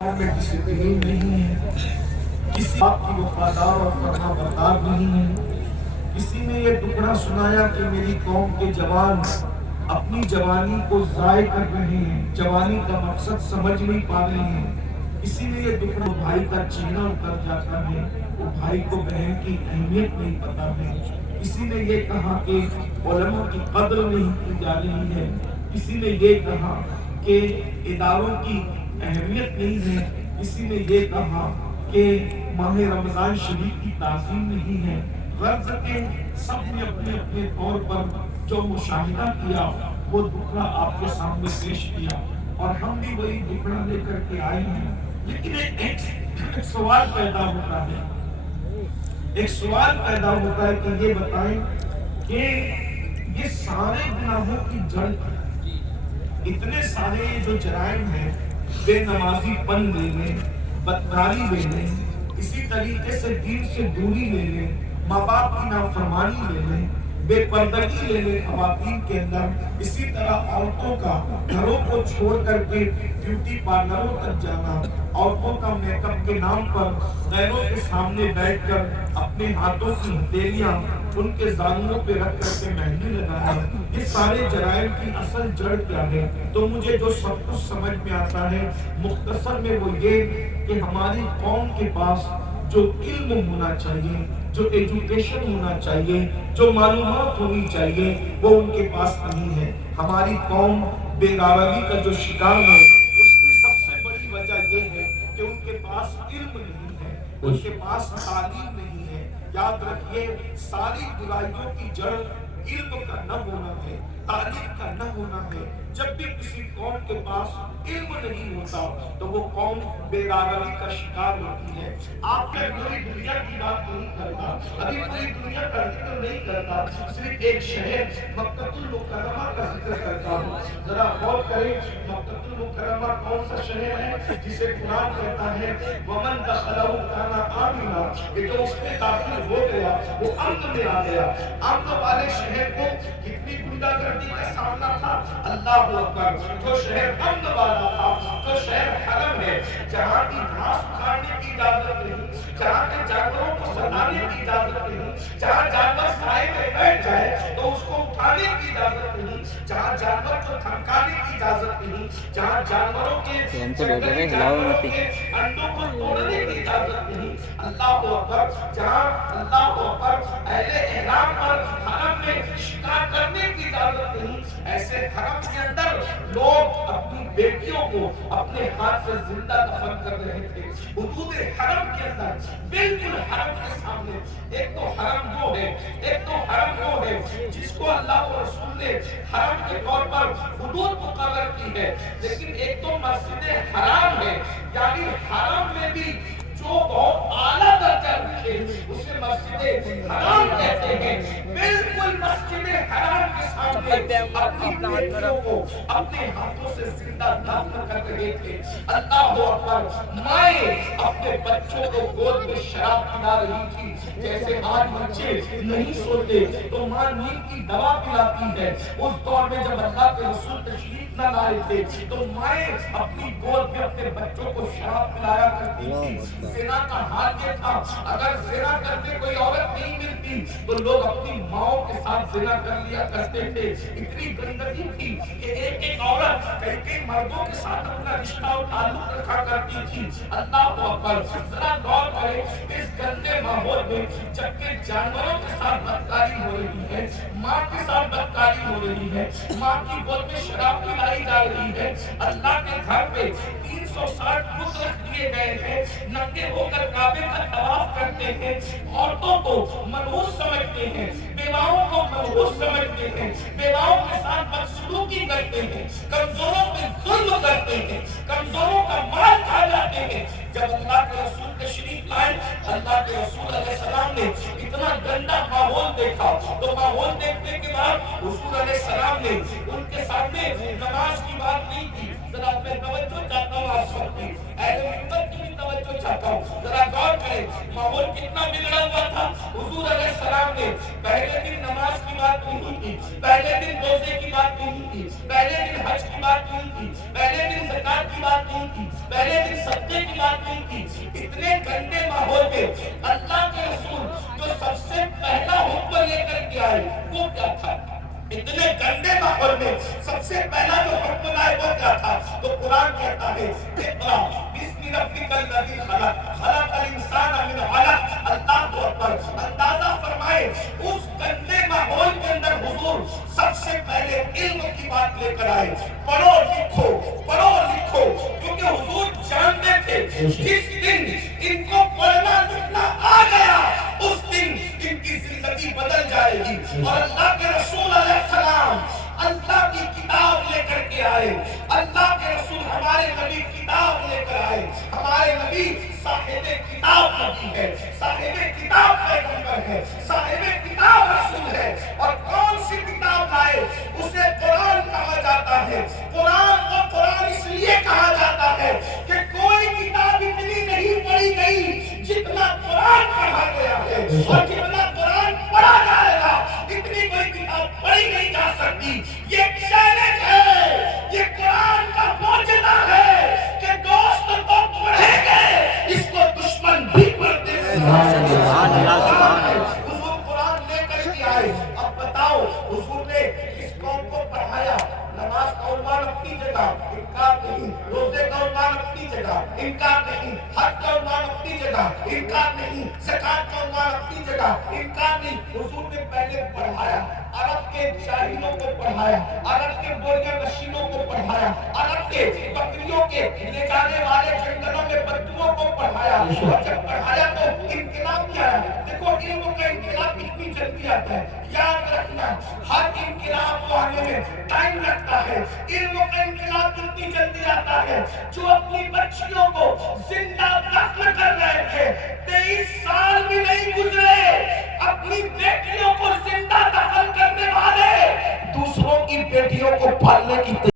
میں ڈسپلین نہیں ہے، کسی آپ کی وفادار اور فرما بردار نہیں ہے۔ کسی نے یہ ٹکڑا سنایا کہ میری قوم کے جوان اپنی جوانی کو ضائع کر رہے ہیں، جوانی کا مقصد سمجھ نہیں پا رہے ہیں۔ کسی نے یہ ٹکڑا بھائی کا چہرہ اتر جاتا ہے، وہ بھائی کو بہن کی اہمیت نہیں پتا ہے۔ کسی نے یہ کہا کہ علماء کی قدر نہیں کی جا رہی ہے، کسی نے یہ کہا کہ اداروں کی اہمیت نہیں ہے، کسی نے یہ کہا کہ ماہ رمضان شریف کی تعظیم نہیں ہے۔ غرض کہ سب نے اپنے اپنے طور پر جو مشاہدہ کیا وہ دکھڑا آپ کے سامنے پیش کیا، اور ہم بھی وہی دکھڑا لے کر کے آئے ہیں۔ لیکن ایک سوال پیدا ہوتا ہے، ایک سوال پیدا ہوتا ہے کہ یہ بتائیں کہ یہ سارے گناہوں کی جڑ اتنے سارے جو جرائم ہیں، بے نمازی پن لے لیں، بدکاری لے لیں، اسی طریقے سے دین سے دوری لے لیں، ماں باپ کی نافرمانی لے لیں، بے پردگی لے لیں خواتین کے اندر، اسی طرح عورتوں کا گھروں کو چھوڑ کر کے بیوٹی پارلروں تک جانا، عورتوں کا میک اپ کے نام پر غیروں کے سامنے بیٹھ کر اپنے ہاتھوں کی ہتھیلیاں ان کے زانوں پہ رکھ کر کے مہندی لگانا، یہ سارے جرائم کی اصل جڑ کیا ہے؟ تو مجھے جو سب کچھ سمجھ میں آتا ہے مختصر میں وہ یہ کہ ہماری قوم کے پاس جو علم ہونا چاہیے، جو ایجوکیشن ہونا چاہیے، جو معلومات ہونی چاہیے، وہ ان کے پاس نہیں ہے۔ ہماری قوم بے راوی کا جو شکار ہے، اس کی سب سے بڑی وجہ یہ ہے کہ ان کے پاس علم نہیں ہے، ان کے پاس تعلیم نہیں ہے۔ یاد رکھیے، ساری برائیوں کی جڑ علم کا نہ ہونا ہے، تعلیم کا نہ ہونا ہے۔ جب بھی کسی قوم کے پاس علم نہیں ہوتا تو وہ قوم بے راوی کا شکار ہوتی ہے۔ آپ میں پوری دنیا کی بات نہیں کرتا، ابھی پوری دنیا کا ذکر نہیں کرتا، صرف ایک شہر مکہ المکرمہ کا ذکر کرتا ہوں۔ ذرا غور کریں، مکہ المکرمہ کون سا شہر ہے جسے قرآن کہتا ہے وَمَن دَخَلَهُ كَانَ آمِنًا، کہ جو اس میں داخل ہو گیا وہ امن میں آ گیا۔ امن والے شہر کو کتنی گنڈا گردی کا سامنا تھا، اللہ اکبر۔ جو شہر امن والا تھا، جو شہر حرم ہے، جہاں کی گھاس اکھاڑنے کی اجازت نہیں، جہاں کے جانوروں کو ستانے کی اجازت نہیں، جہاں جانور سائے میں بیٹھ جائے تو اس کو اٹھانے کی اجازت نہیں، جہاں جانور کو دھمکانے کی اجازت نہیں، جہاں جانوروں کے جنگلی جانوروں کے انڈوں کو توڑنے کی اجازت نہیں، اللہ اکبر۔ جہاں اللہ اکبر اہل احرام پر حرم میں شکار کرنے کی اجازت نہیں، ایسے حرم کے اندر لوگ اپنی بیٹیوں کو اپنے ہاتھ سے زندہ دفن کر رہے تھے۔ حدود حرم کے اندر، بالکل حرم کے سامنے۔ ایک تو حرم وہ ہے، ایک تو حرم وہ ہے جس کو اللہ و رسول نے حرم کے طور پر حدود مقرر کی ہے، لیکن ایک تو مسجد حرام ہے، یعنی حرم میں بھی جو بہت اعلیٰ درجہ رکھے اسے مسجد حرام کہتے ہیں۔ بالکل مسجد حرام کے سامنے اپنی بیٹیوں کو اپنے ہاتھوں سے زندہ دفن کر رہے تھے۔ اللہ اکبر۔ مائیں اپنے بچوں کو گود میں شراب پلا رہی تھی، جیسے آج بچے نہیں سوتے تو ماں نیند کی دوا پلاتی ہے۔ اس دور میں جب اللہ کے رسول تشریف نہ لائے تھے تو مائیں اپنی گود میں اپنے بچوں کو شراب پلایا کرتی تھی۔ زنا کا حال یہ تھا، اگر زنا کرنے کوئی عورت نہیں ملتی تو لوگ اپنی ماؤں کے ساتھ زنا کر لیا کرتے تھے۔ اتنی گندگی تھی کہ ایک ایک عورت کئی کئی مردوں کے ساتھ اپنا رشتہ اور تعلق رکھا کرتی تھی۔ اللہ اکبر۔ ذرا غور کریں، اس گندے ماحول میں جبکہ جانوروں کے ساتھ بدکاری ہو رہی ہے، ماں کے ساتھ بدکاری ہو رہی ہے، ماں کی گود میں شراب پلائی جا رہی ہے، اللہ کے گھر پہ 360 بت رکھ دیے گئے ہیں، ننگے ہو کر کعبے کا طواف کرتے ہیں، عورتوں کو منحوس سمجھتے ہیں، بیواؤں کو منحوس سمجھتے ہیں، بیواؤں کے ساتھ بدسلوکی کرتے ہیں، کمزوروں پہ ظلم کرتے ہیں، کمزوروں کا مال کھا جاتے ہیں۔ جب اللہ کے رسول تشریف لائے، اللہ کے رسول علیہ السلام نے اتنا گندا ماحول دیکھا تو ماحول دیکھنے کے بعد حضور علیہ السلام نے ان کے سامنے نماز کی بات نہیں کی۔ ذرا میں توجہ چاہتا ہوں آپ سب کی، اہل ممبر کی بھی توجہ چاہتا ہوں، ذرا غور کریں ماحول کتنا بگڑا ہوا تھا۔ حضور علیہ السلام نے پہلے دن نماز کی بات نہیں کی، پہلے دن روزے کی بات نہیں کی، پہلے دن حج کی بات نہیں کی، پہلے دن زکات کی بات نہیں کی، پہلے دن صدقے غصے کی بات نہیں کی. اتنے گندے ماحول میں اللہ کے رسول جو سب سے پہلا حکم لے کر کے آئے وہ کیا تھا؟ اتنے گندے ماحول میں سب سے پہلا جو حکم لائے وہ کیا تھا؟ تو قرآن کہتا ہے اقرا بسم ربک الذی خلق خلق الانسان من علق. اللہ اکبر. اندازہ فرمائے اس گندے ماحول کے اندر حضور سب سے پہلے علم کی بات لے کر آئے. پڑھو لکھو پڑھو لکھو، کیونکہ حضور جانتے تھے جس دن ان کو پڑھنا لکھنا آ گیا اس دن ان کی زندگی بدل جائے گی. اور اللہ کے رسول علیہ السلام اللہ کی کتاب لے کر کے آئے. اللہ کے رسول ہمارے نبی کتاب لے کر آئے. ہمارے نبی صاحب کتاب نبی ہے، صاحب کتاب پیغمبر ہے، صاحب کتاب رسول ہے. اور کون سی کتاب لائے؟ اسے قرآن کہا جاتا ہے. قرآن کو قرآن اس لیے کہا جاتا ہے کہ کوئی کتاب اتنی نہیں پڑھی گئی جتنا قرآن پڑھا گیا ہے، اور جتنا قرآن پڑھا جائے گا اتنی کوئی کتاب پڑھی نہیں جا سکتی. یہ چیلنج ہے، یہ قرآن کا معجزہ ہے کہ دوست تو پڑھیں گے اس کو دشمن بھی پڑھتے ہیں. حضور قرآن لے کر کے آئے. اب بتاؤ حضور نے اس قوم کو پڑھایا. نماز کا عنوان اپنی جگہ، انکار نہیں. روزے کا عنوان اپنی جگہ، انکار نہیں. حج کا عنوان اپنی جگہ، انکار نہیں. زکات کا عنوان اپنی جگہ، انکار نہیں. حضور نے پہلے پڑھایا، عرب کے جاہلوں کو پڑھایا، عرب کے بوریہ نشینوں کو پڑھایا، عرب کے بکریوں کے لے جانے والے جنگلوں میں بدوؤں کو پڑھایا. اور جب پڑھایا تو انقلاب کیا ہے؟ دیکھو علم کا انقلاب کتنی جلدی آتا ہے. یاد رکھنا ہر انقلاب کو آنے میں ٹائم لگتا ہے. علم کا انقلاب کتنی جلدی آتا ہے. جو اپنی بچیوں کو زندہ دفن کر رہے تھے 23 سال بھی نہیں گزرے، اپنی بیٹیوں کو زندہ دفن کرنے والے دوسروں کی بیٹیوں کو پالنے کی